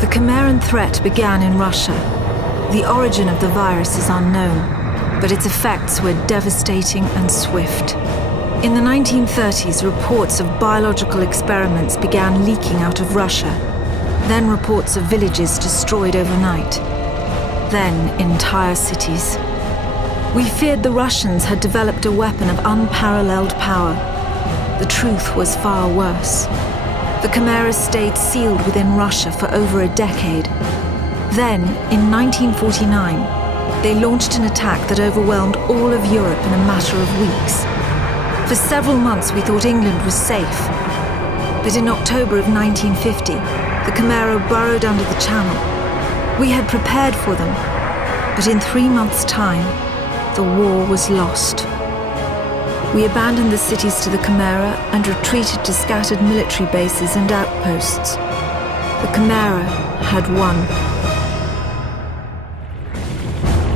The Cimmerian threat began in Russia. The origin of the virus is unknown, but its effects were devastating and swift. In the 1930s, reports of biological experiments began leaking out of Russia. Then reports of villages destroyed overnight. Then entire cities. We feared the Russians had developed a weapon of unparalleled power. The truth was far worse. The Chimeras stayed sealed within Russia for over a decade. Then, in 1949, they launched an attack that overwhelmed all of Europe in a matter of weeks. For several months we thought England was safe. But in October of 1950, the Chimera burrowed under the Channel. We had prepared for them, but in 3 months' time, the war was lost. We abandoned the cities to the Chimera and retreated to scattered military bases and outposts. The Chimera had won.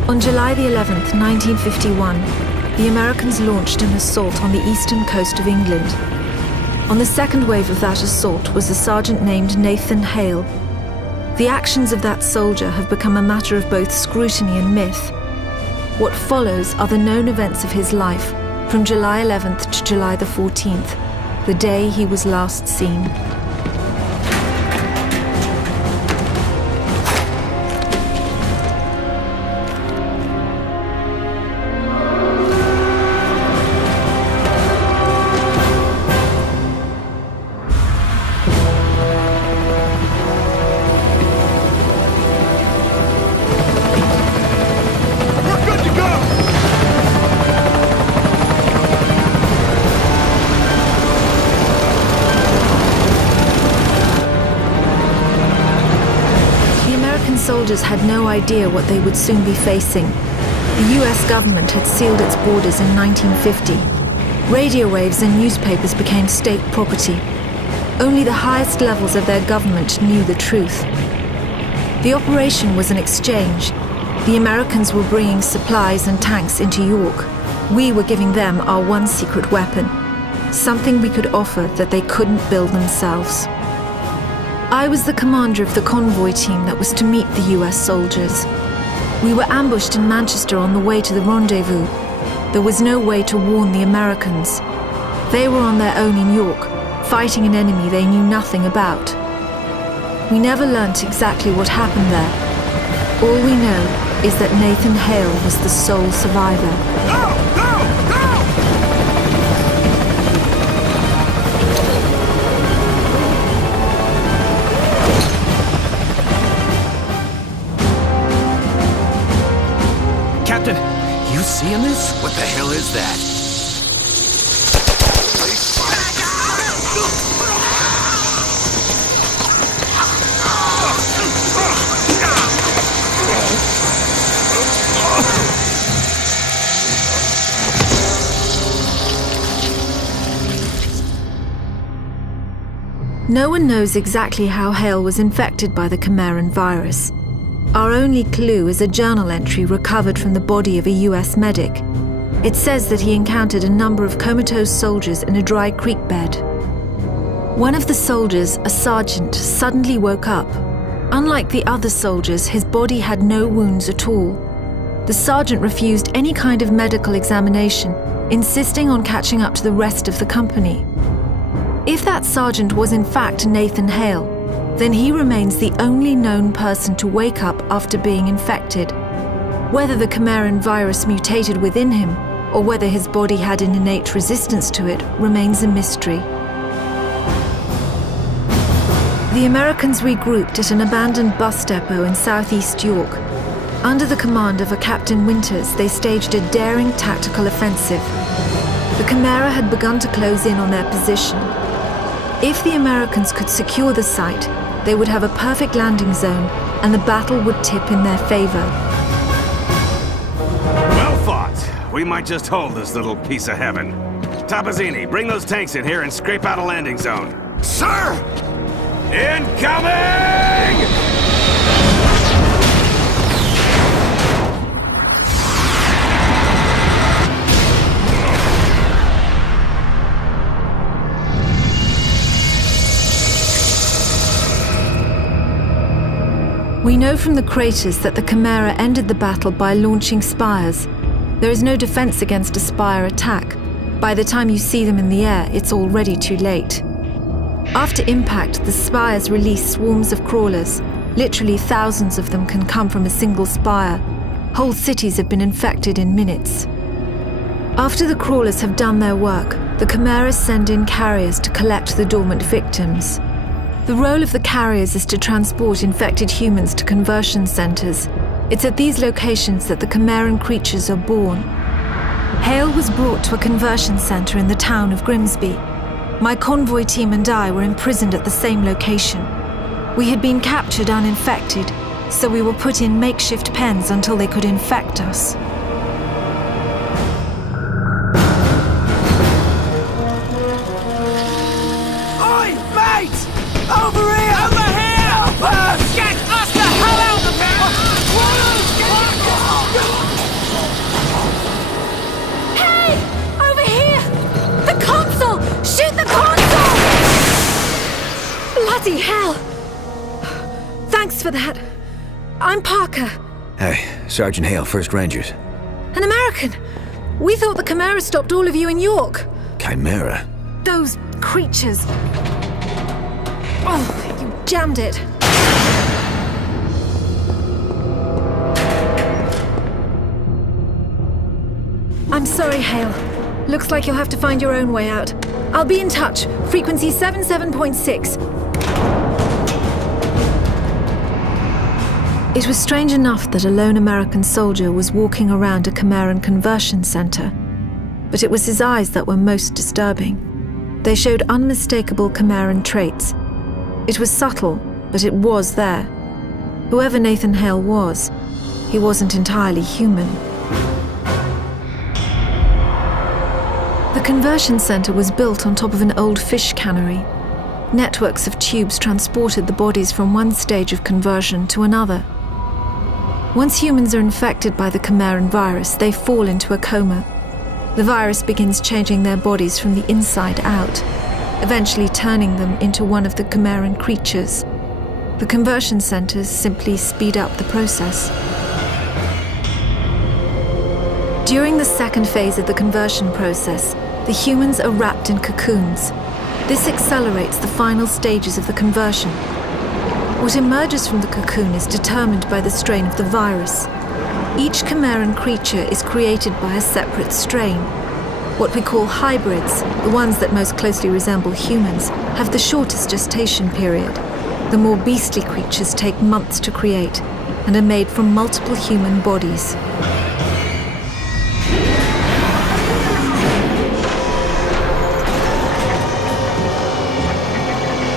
On July the 11th, 1951, the Americans launched an assault on the eastern coast of England. On the second wave of that assault was a sergeant named Nathan Hale. The actions of that soldier have become a matter of both scrutiny and myth. What follows are the known events of his life from July 11th to July the 14th, the day he was last seen. Soldiers had no idea what they would soon be facing. The US government had sealed its borders in 1950. Radio waves and newspapers became state property. Only the highest levels of their government knew the truth. The operation was an exchange. The Americans were bringing supplies and tanks into York. We were giving them our one secret weapon, something we could offer that they couldn't build themselves. I was the commander of the convoy team that was to meet the US soldiers. We were ambushed in Manchester on the way to the rendezvous. There was no way to warn the Americans. They were on their own in York, fighting an enemy they knew nothing about. We never learnt exactly what happened there. All we know is that Nathan Hale was the sole survivor. Go! Go! Go! Captain, you seeing this? What the hell is that? No one knows exactly how Hale was infected by the Cimmerian virus. Our only clue is a journal entry recovered from the body of a US medic. It says that he encountered a number of comatose soldiers in a dry creek bed. One of the soldiers, a sergeant, suddenly woke up. Unlike the other soldiers, his body had no wounds at all. The sergeant refused any kind of medical examination, insisting on catching up to the rest of the company. If that sergeant was in fact Nathan Hale, then he remains the only known person to wake up after being infected. Whether the Cimmerian virus mutated within him, or whether his body had an innate resistance to it, remains a mystery. The Americans regrouped at an abandoned bus depot in southeast York. Under the command of a Captain Winters, they staged a daring tactical offensive. The Chimera had begun to close in on their position. If the Americans could secure the site, they would have a perfect landing zone, and the battle would tip in their favor. Well fought. We might just hold this little piece of heaven. Tabazzini, bring those tanks in here and scrape out a landing zone. Sir! Incoming! We know from the craters that the Chimera ended the battle by launching spires. There is no defense against a spire attack. By the time you see them in the air, it's already too late. After impact, the spires release swarms of crawlers. Literally thousands of them can come from a single spire. Whole cities have been infected in minutes. After the crawlers have done their work, the Chimeras send in carriers to collect the dormant victims. The role of the carriers is to transport infected humans to conversion centers. It's at these locations that the Chimeran creatures are born. Hale was brought to a conversion center in the town of Grimsby. My convoy team and I were imprisoned at the same location. We had been captured uninfected, so we were put in makeshift pens until they could infect us. Oi, mate! Over here! Over here! Help us! Get us the hell out of here! Hey! Over here! The console! Shoot the console! Bloody hell! Thanks for that. I'm Parker. Hey, Sergeant Hale, 1st Rangers. An American. We thought the Chimera stopped all of you in York. Chimera? Those creatures. Oh, you jammed it. I'm sorry, Hale. Looks like you'll have to find your own way out. I'll be in touch. Frequency 77.6. It was strange enough that a lone American soldier was walking around a Chimeran conversion center, but it was his eyes that were most disturbing. They showed unmistakable Chimeran traits. It was subtle, but it was there. Whoever Nathan Hale was, he wasn't entirely human. The conversion center was built on top of an old fish cannery. Networks of tubes transported the bodies from one stage of conversion to another. Once humans are infected by the Chimeran virus, they fall into a coma. The virus begins changing their bodies from the inside out, eventually turning them into one of the Chimeran creatures. The conversion centers simply speed up the process. During the second phase of the conversion process, the humans are wrapped in cocoons. This accelerates the final stages of the conversion. What emerges from the cocoon is determined by the strain of the virus. Each Chimeran creature is created by a separate strain. What we call hybrids, the ones that most closely resemble humans, have the shortest gestation period. The more beastly creatures take months to create and are made from multiple human bodies.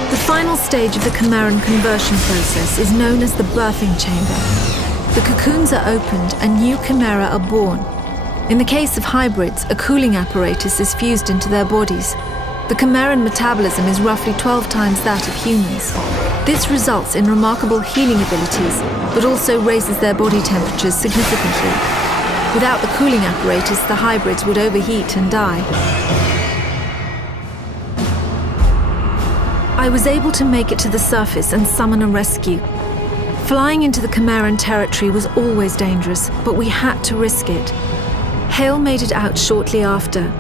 The final stage of the Chimeran conversion process is known as the birthing chamber. The cocoons are opened and new Chimera are born. In the case of hybrids, a cooling apparatus is fused into their bodies. The Chimeran metabolism is roughly 12 times that of humans. This results in remarkable healing abilities, but also raises their body temperatures significantly. Without the cooling apparatus, the hybrids would overheat and die. I was able to make it to the surface and summon a rescue. Flying into the Chimeran territory was always dangerous, but we had to risk it. Hale made it out shortly after.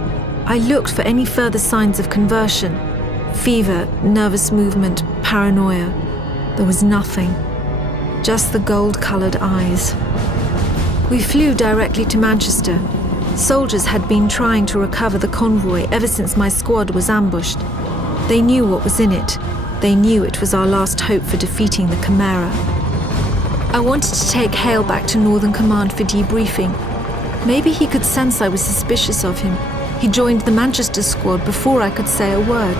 I looked for any further signs of conversion. Fever, nervous movement, paranoia. There was nothing. Just the gold-colored eyes. We flew directly to Manchester. Soldiers had been trying to recover the convoy ever since my squad was ambushed. They knew what was in it. They knew it was our last hope for defeating the Chimera. I wanted to take Hale back to Northern Command for debriefing. Maybe he could sense I was suspicious of him. He joined the Manchester squad before I could say a word.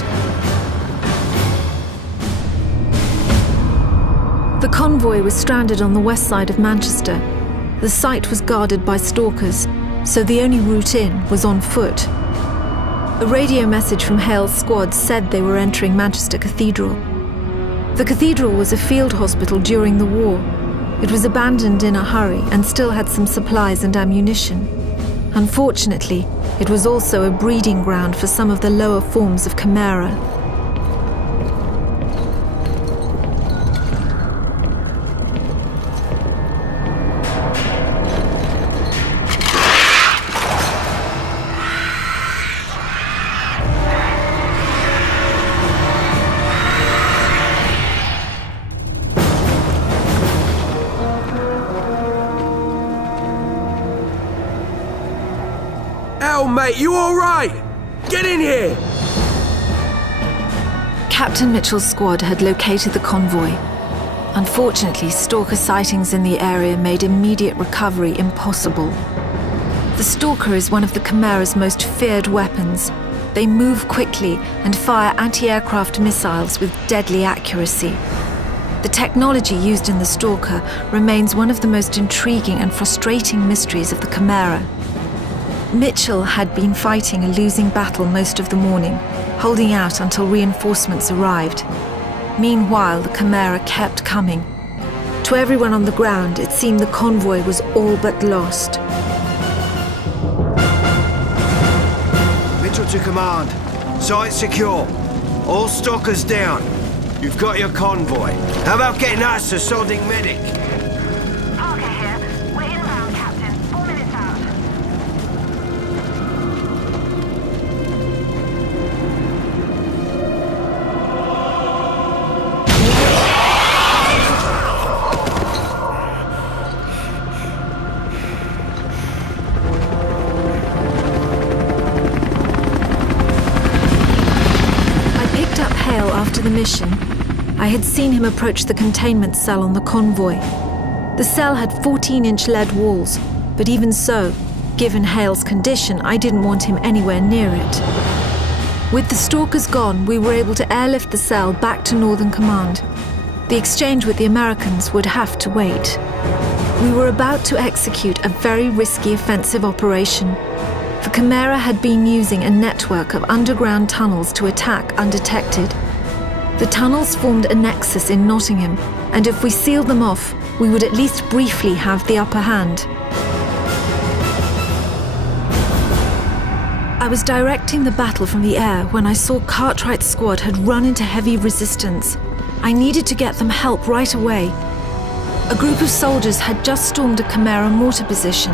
The convoy was stranded on the west side of Manchester. The site was guarded by stalkers, so the only route in was on foot. A radio message from Hale's squad said they were entering Manchester Cathedral. The cathedral was a field hospital during the war. It was abandoned in a hurry and still had some supplies and ammunition. Unfortunately, it was also a breeding ground for some of the lower forms of Chimera. mate, you alright? Get in here! Captain Mitchell's squad had located the convoy. Unfortunately, Stalker sightings in the area made immediate recovery impossible. The Stalker is one of the Chimera's most feared weapons. They move quickly and fire anti-aircraft missiles with deadly accuracy. The technology used in the Stalker remains one of the most intriguing and frustrating mysteries of the Chimera. Mitchell had been fighting a losing battle most of the morning, holding out until reinforcements arrived. Meanwhile, the Chimera kept coming. To everyone on the ground, it seemed the convoy was all but lost. Mitchell to command. Site secure. All stalkers down. You've got your convoy. How about getting us a sodding medic? Parker here. We're inbound, Captain. 4 minutes out. I picked up Hale after the mission. I had seen him approach the containment cell on the convoy. The cell had 14-inch lead walls, but even so, given Hale's condition, I didn't want him anywhere near it. With the Stalkers gone, we were able to airlift the cell back to Northern Command. The exchange with the Americans would have to wait. We were about to execute a very risky offensive operation. The Chimera had been using a network of underground tunnels to attack undetected. The tunnels formed a nexus in Nottingham, and if we sealed them off, we would at least briefly have the upper hand. I was directing the battle from the air when I saw Cartwright's squad had run into heavy resistance. I needed to get them help right away. A group of soldiers had just stormed a Chimera mortar position.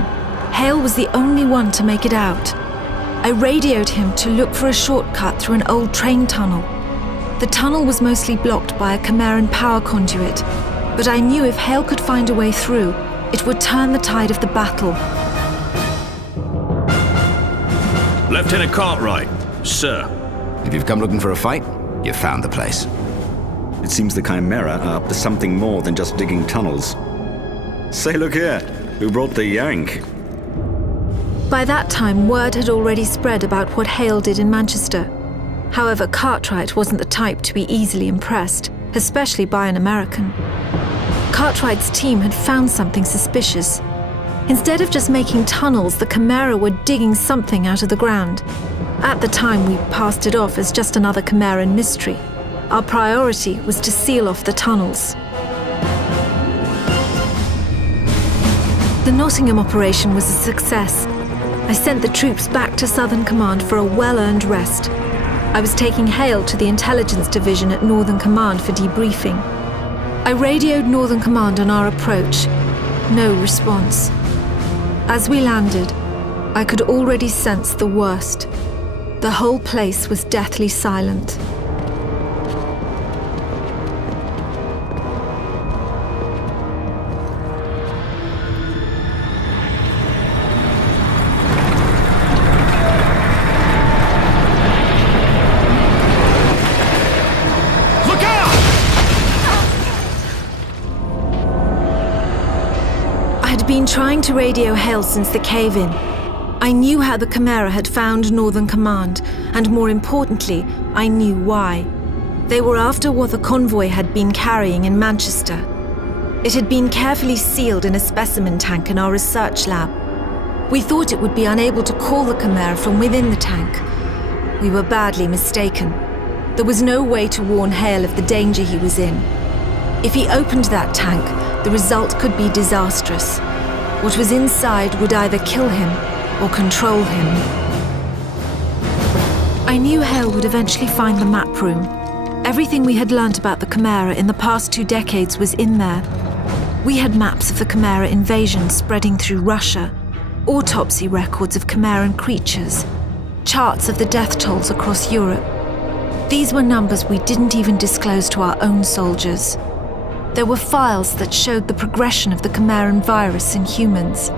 Hale was the only one to make it out. I radioed him to look for a shortcut through an old train tunnel. The tunnel was mostly blocked by a Chimeran power conduit, but I knew if Hale could find a way through, it would turn the tide of the battle. Lieutenant Cartwright, sir. If you've come looking for a fight, you've found the place. It seems the Chimera are up to something more than just digging tunnels. Say, look here, who brought the yank? By that time, word had already spread about what Hale did in Manchester. However, Cartwright wasn't the type to be easily impressed, especially by an American. Cartwright's team had found something suspicious. Instead of just making tunnels, the Chimera were digging something out of the ground. At the time, we passed it off as just another Chimeran mystery. Our priority was to seal off the tunnels. The Nottingham operation was a success. I sent the troops back to Southern Command for a well-earned rest. I was taking Hale to the intelligence division at Northern Command for debriefing. I radioed Northern Command on our approach. No response. As we landed, I could already sense the worst. The whole place was deathly silent. Been trying to radio Hale since the cave-in. I knew how the Chimera had found Northern Command, and more importantly, I knew why. They were after what the convoy had been carrying in Manchester. It had been carefully sealed in a specimen tank in our research lab. We thought it would be unable to call the Chimera from within the tank. We were badly mistaken. There was no way to warn Hale of the danger he was in. If he opened that tank, the result could be disastrous. What was inside would either kill him or control him. I knew Hale would eventually find the map room. Everything we had learnt about the Chimera in the past 2 decades was in there. We had maps of the Chimera invasion spreading through Russia, autopsy records of Chimeran creatures, charts of the death tolls across Europe. These were numbers we didn't even disclose to our own soldiers. There were files that showed the progression of the Chimeran virus in humans.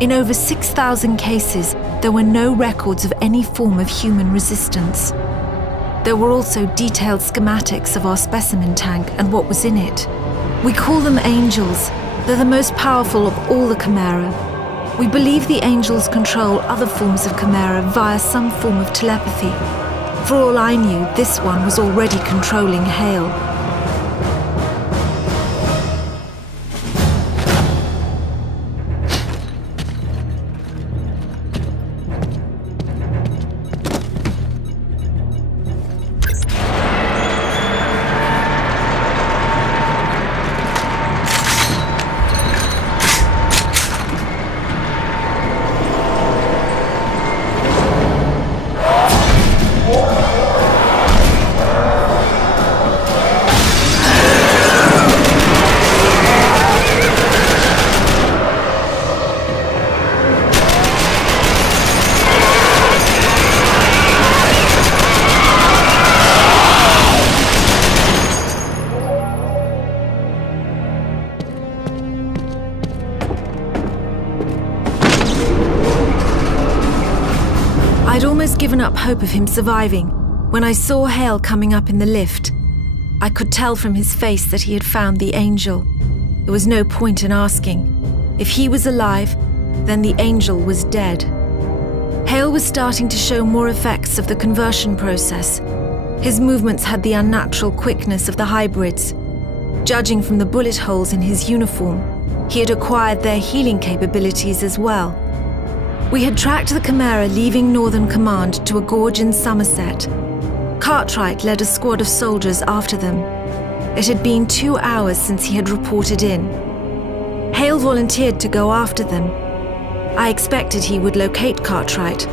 In over 6,000 cases, there were no records of any form of human resistance. There were also detailed schematics of our specimen tank and what was in it. We call them Angels. They're the most powerful of all the Chimera. We believe the Angels control other forms of Chimera via some form of telepathy. For all I knew, this one was already controlling Hale. I'd almost given up hope of him surviving when I saw Hale coming up in the lift. I could tell from his face that he had found the Angel. There was no point in asking. If he was alive, then the Angel was dead. Hale was starting to show more effects of the conversion process. His movements had the unnatural quickness of the hybrids. Judging from the bullet holes in his uniform, he had acquired their healing capabilities as well. We had tracked the Chimera leaving Northern Command to a gorge in Somerset. Cartwright led a squad of soldiers after them. It had been 2 hours since he had reported in. Hale volunteered to go after them. I expected he would locate Cartwright.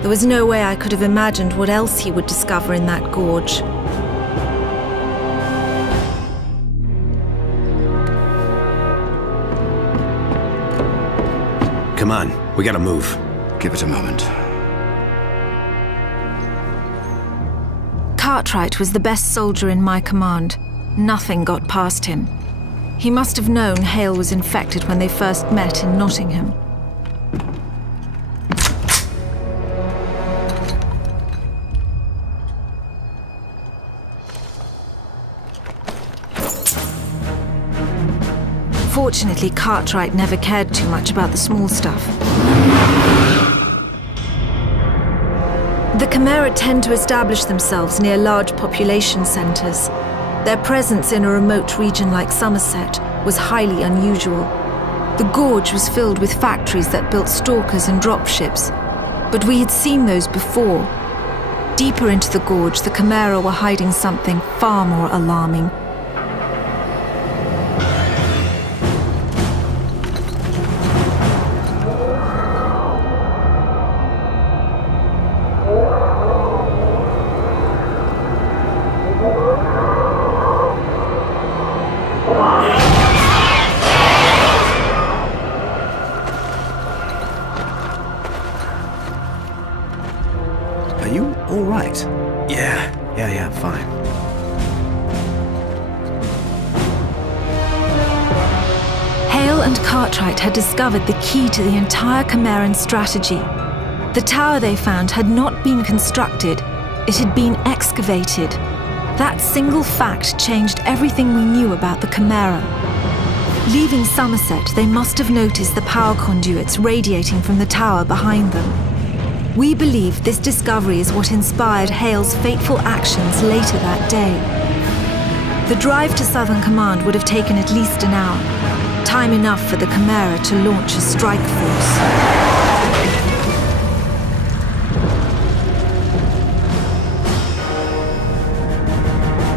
There was no way I could have imagined what else he would discover in that gorge. Come on, we gotta move. Give it a moment. Cartwright was the best soldier in my command. Nothing got past him. He must have known Hale was infected when they first met in Nottingham. Fortunately, Cartwright never cared too much about the small stuff. The Chimera tend to establish themselves near large population centres. Their presence in a remote region like Somerset was highly unusual. The gorge was filled with factories that built stalkers and dropships, but we had seen those before. Deeper into the gorge, the Chimera were hiding something far more alarming. Are you all right? Yeah, fine. Hale and Cartwright had discovered the key to the entire Chimeran strategy. The tower they found had not been constructed, it had been excavated. That single fact changed everything we knew about the Chimera. Leaving Somerset, they must have noticed the power conduits radiating from the tower behind them. We believe this discovery is what inspired Hale's fateful actions later that day. The drive to Southern Command would have taken at least an hour, time enough for the Chimera to launch a strike force.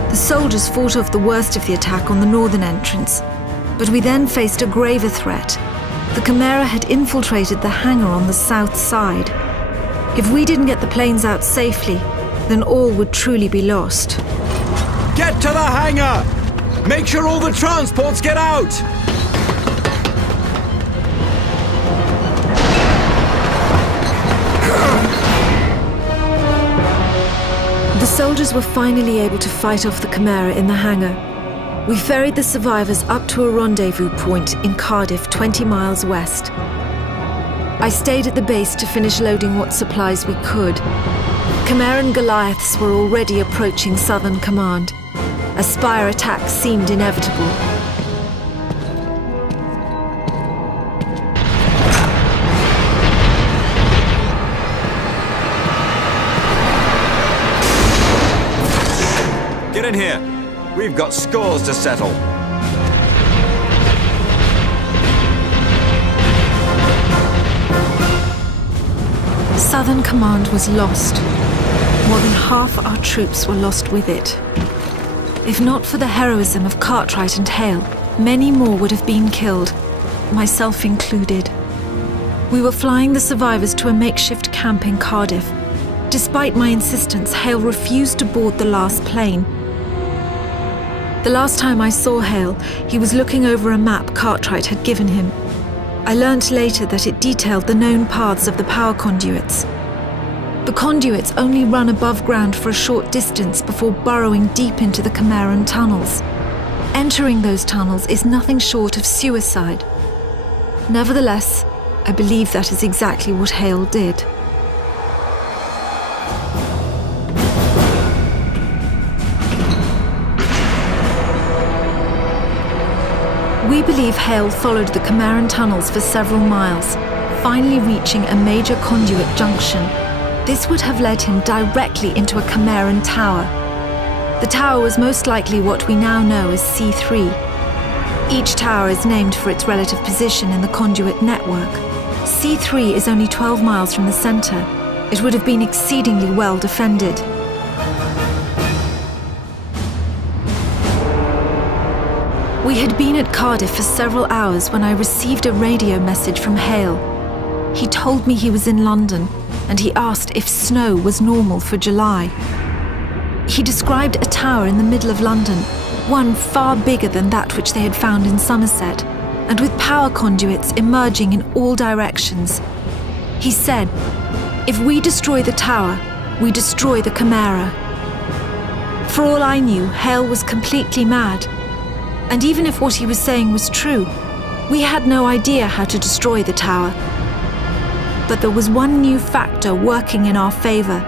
The soldiers fought off the worst of the attack on the northern entrance, but we then faced a graver threat. The Chimera had infiltrated the hangar on the south side. If we didn't get the planes out safely, then all would truly be lost. Get to the hangar! Make sure all the transports get out! The soldiers were finally able to fight off the Chimera in the hangar. We ferried the survivors up to a rendezvous point in Cardiff, 20 miles west. I stayed at the base to finish loading what supplies we could. Chimeran Goliaths were already approaching Southern Command. A Spire attack seemed inevitable. Get in here. We've got scores to settle. Southern Command was lost. More than half our troops were lost with it. If not for the heroism of Cartwright and Hale, many more would have been killed, myself included. We were flying the survivors to a makeshift camp in Cardiff. Despite my insistence, Hale refused to board the last plane. The last time I saw Hale, he was looking over a map Cartwright had given him. I learnt later that it detailed the known paths of the power conduits. The conduits only run above ground for a short distance before burrowing deep into the Chimeran tunnels. Entering those tunnels is nothing short of suicide. Nevertheless, I believe that is exactly what Hale did. We believe Hale followed the Chimeran tunnels for several miles, finally reaching a major conduit junction. This would have led him directly into a Chimeran tower. The tower was most likely what we now know as C3. Each tower is named for its relative position in the conduit network. C3 is only 12 miles from the center. It would have been exceedingly well defended. We had been at Cardiff for several hours when I received a radio message from Hale. He told me he was in London, and he asked if snow was normal for July. He described a tower in the middle of London, one far bigger than that which they had found in Somerset, and with power conduits emerging in all directions. He said, "If we destroy the tower, we destroy the Chimera." For all I knew, Hale was completely mad. And even if what he was saying was true, we had no idea how to destroy the tower. But there was one new factor working in our favor.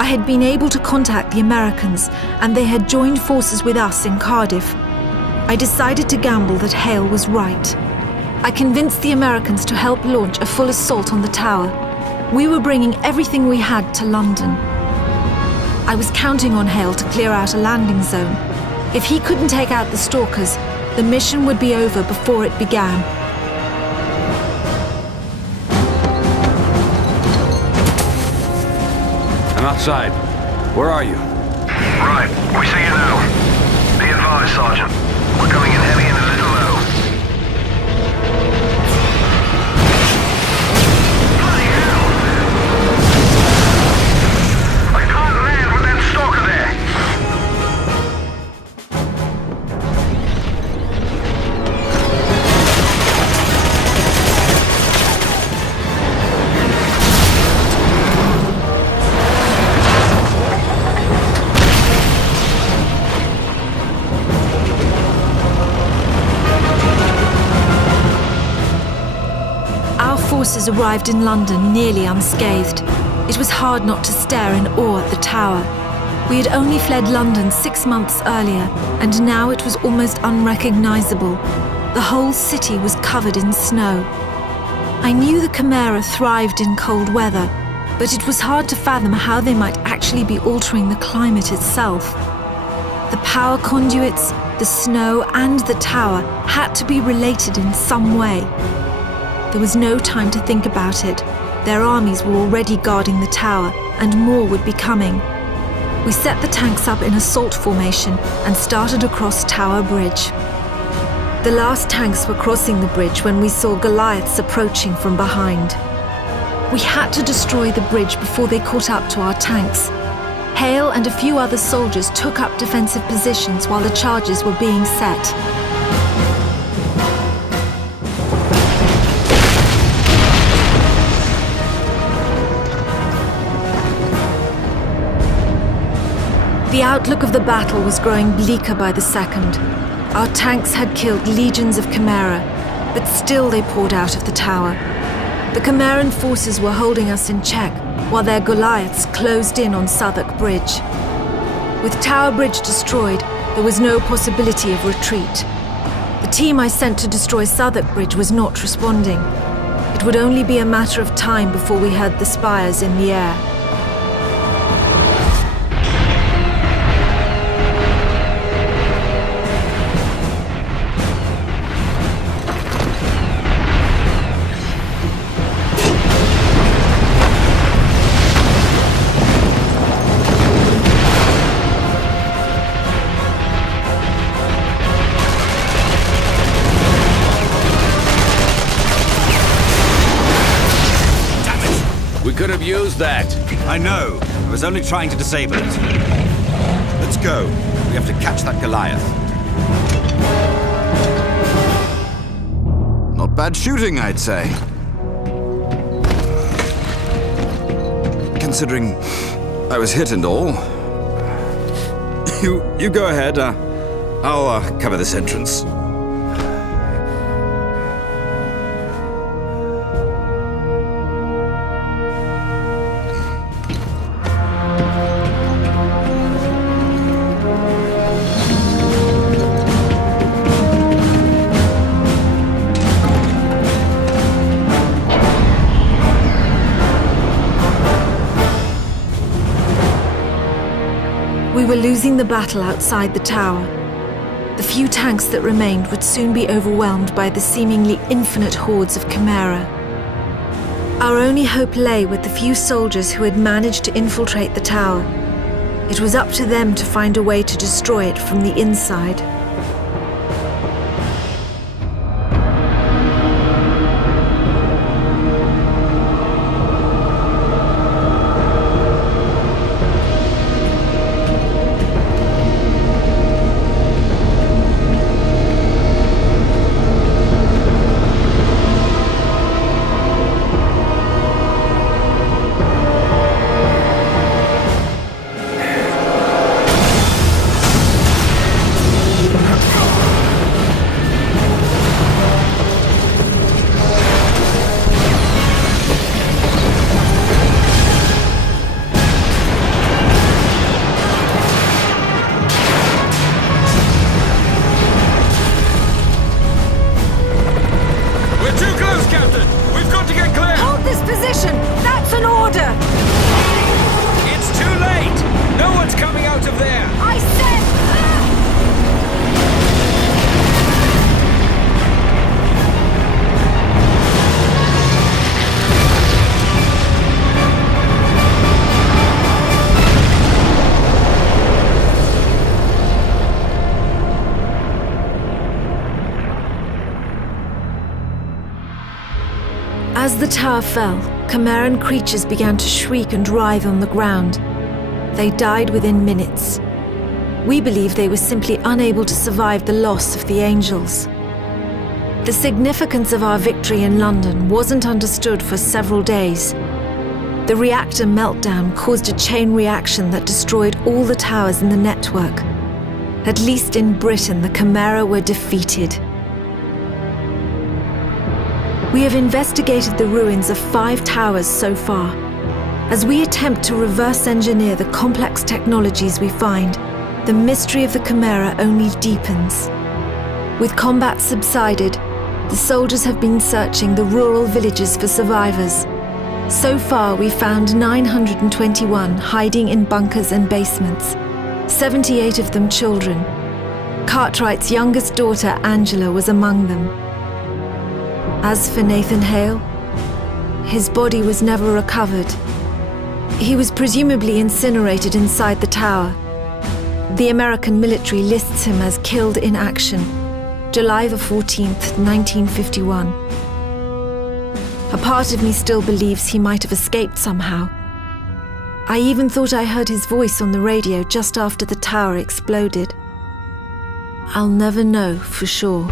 I had been able to contact the Americans, and they had joined forces with us in Cardiff. I decided to gamble that Hale was right. I convinced the Americans to help launch a full assault on the tower. We were bringing everything we had to London. I was counting on Hale to clear out a landing zone. If he couldn't take out the stalkers, the mission would be over before it began. I'm outside. Where are you? Right, we see you now. Be advised, Sergeant. We're coming in heavy and a little low. Bloody hell! I can't land with that stalker there! Forces arrived in London nearly unscathed. It was hard not to stare in awe at the tower. We had only fled London 6 months earlier, and now it was almost unrecognizable. The whole city was covered in snow. I knew the Chimera thrived in cold weather, but it was hard to fathom how they might actually be altering the climate itself. The power conduits, the snow, and the tower had to be related in some way. There was no time to think about it. Their armies were already guarding the tower, and more would be coming. We set the tanks up in assault formation and started across Tower Bridge. The last tanks were crossing the bridge when we saw Goliaths approaching from behind. We had to destroy the bridge before they caught up to our tanks. Hale and a few other soldiers took up defensive positions while the charges were being set. The outlook of the battle was growing bleaker by the second. Our tanks had killed legions of Chimera, but still they poured out of the tower. The Chimeran forces were holding us in check, while their Goliaths closed in on Southwark Bridge. With Tower Bridge destroyed, there was no possibility of retreat. The team I sent to destroy Southwark Bridge was not responding. It would only be a matter of time before we heard the spires in the air. We could have used that. I know. I was only trying to disable it. Let's go. We have to catch that Goliath. Not bad shooting, I'd say. Considering I was hit and all. You go ahead. I'll cover this entrance. We were losing the battle outside the tower. The few tanks that remained would soon be overwhelmed by the seemingly infinite hordes of Chimera. Our only hope lay with the few soldiers who had managed to infiltrate the tower. It was up to them to find a way to destroy it from the inside. As the tower fell, Chimeran creatures began to shriek and writhe on the ground. They died within minutes. We believe they were simply unable to survive the loss of the angels. The significance of our victory in London wasn't understood for several days. The reactor meltdown caused a chain reaction that destroyed all the towers in the network. At least in Britain, the Chimera were defeated. We have investigated the ruins of 5 towers so far. As we attempt to reverse engineer the complex technologies we find, the mystery of the Chimera only deepens. With combat subsided, the soldiers have been searching the rural villages for survivors. So far, we found 921 hiding in bunkers and basements, 78 of them children. Cartwright's youngest daughter, Angela, was among them. As for Nathan Hale, his body was never recovered. He was presumably incinerated inside the tower. The American military lists him as killed in action, July the 14th, 1951. A part of me still believes he might have escaped somehow. I even thought I heard his voice on the radio just after the tower exploded. I'll never know for sure.